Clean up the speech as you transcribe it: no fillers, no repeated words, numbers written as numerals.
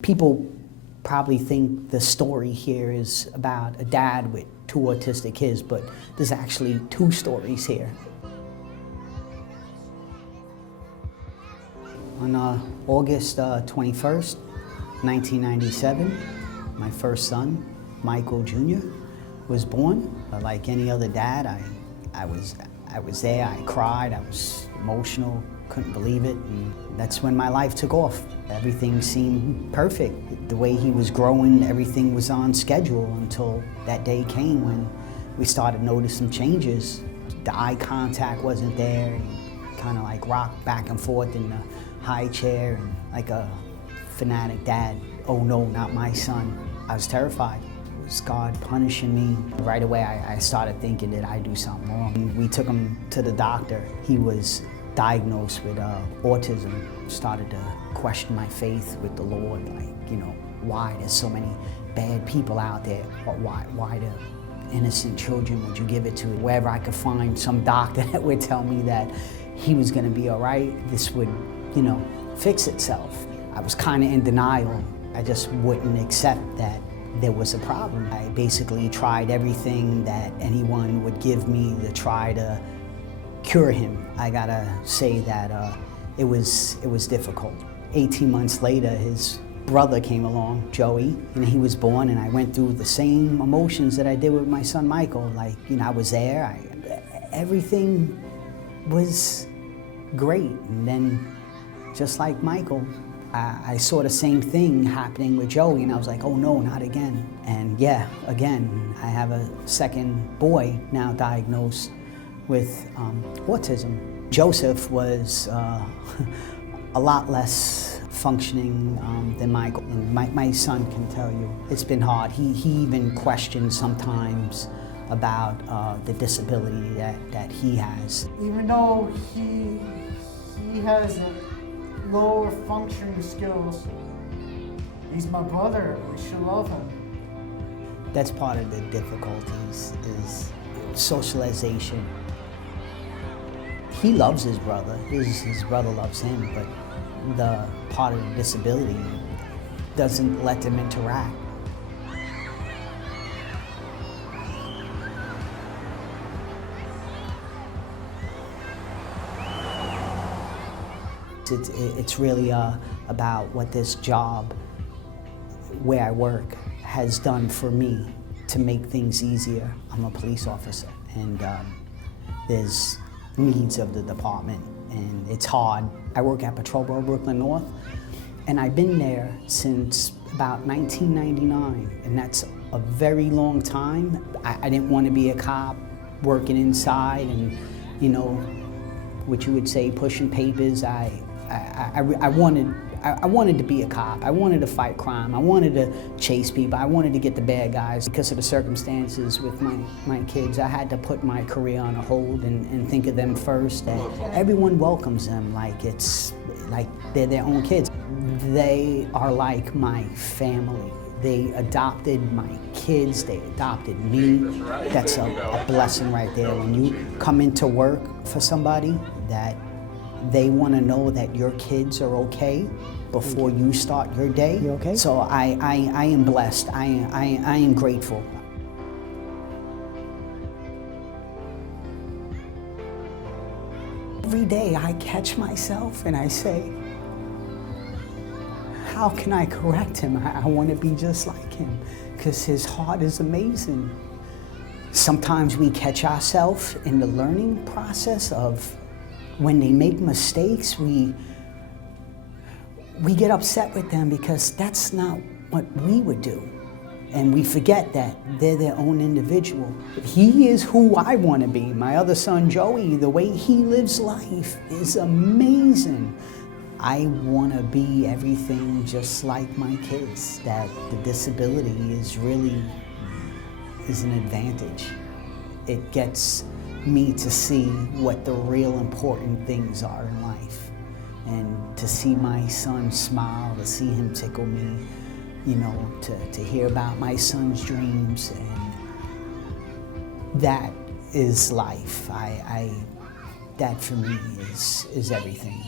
People probably think the story here is about a dad with two autistic kids, but there's actually two stories here. On August 21st, 1997, my first son, Michael Jr., was born. Like any other dad, I was there, I cried, I was emotional, couldn't believe it, and that's when my life took off. Everything seemed perfect. The way he was growing, everything was on schedule until that day came when we started noticing changes. The eye contact wasn't there. He kind of like rocked back and forth in the high chair and like a fanatic dad. Oh no, not my son. I was terrified. It was God punishing me. Right away I started thinking, did I do something wrong? We took him to the doctor. He was diagnosed with autism. Started to question my faith with the Lord, like, you know, why there's so many bad people out there? Why the innocent children would you give it to? Wherever I could find some doctor that would tell me that he was gonna be all right, this would, you know, fix itself. I was kind of in denial. I just wouldn't accept that there was a problem. I basically tried everything that anyone would give me to try to cure him. I gotta say that it was difficult. 18 months later, his brother came along, Joey, and he was born, and I went through the same emotions that I did with my son Michael. Like, you know, I was there, everything was great. And then, just like Michael, I saw the same thing happening with Joey, and I was like, oh no, not again. And yeah, again, I have a second boy now diagnosed with autism. Joseph was a lot less functioning than Michael. And my son can tell you, it's been hard. He even questions sometimes about the disability that he has. Even though he has lower functioning skills, he's my brother, we should love him. That's part of the difficulties, is socialization. He loves his brother, his brother loves him, but the part of the disability doesn't let them interact. It's really about what this job, where I work, has done for me to make things easier. I'm a police officer, and there's needs of the department, and it's hard. I work at Patrol Bureau Brooklyn North, and I've been there since about 1999, and that's a very long time. I didn't want to be a cop working inside and, you know, what you would say, pushing papers. I wanted to be a cop. I wanted to fight crime. I wanted to chase people. I wanted to get the bad guys. Because of the circumstances with my kids, I had to put my career on a hold and think of them first. And everyone welcomes them like it's like they're their own kids. They are like my family. They adopted my kids, they adopted me. That's a blessing right there. When you come into work for somebody that they want to know that your kids are okay before you start your day. You okay? So I am blessed. I am grateful. Every day I catch myself and I say, how can I correct him? I want to be just like him, because his heart is amazing. Sometimes we catch ourselves in the learning process of when they make mistakes, we get upset with them because that's not what we would do. And we forget that they're their own individual. He is who I want to be. My other son, Joey, the way he lives life is amazing. I want to be everything just like my kids. That the disability is an advantage. It gets me to see what the real important things are in life, and to see my son smile, to see him tickle me, you know, to hear about my son's dreams, and that is life. That for me is everything.